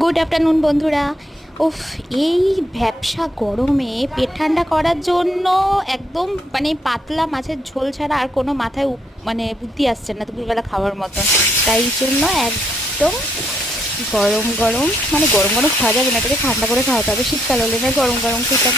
Good afternoon বন্ধুরা। উফ, এই ভ্যাপসা গরমে পেট ঠান্ডা করার জন্য একদম মানে পাতলা মাছের ঝোল ছাড়া আর কোনো মাথায় মানে বুদ্ধি আসছে না দুপুরবেলা খাওয়ার মতন। তাই জন্য একদম গরম গরম, মানে গরম গরম খাওয়া যাবে না, এটাকে ঠান্ডা করে খাওয়াতে হবে। শীতকাল হলে না গরম গরম খেতাম।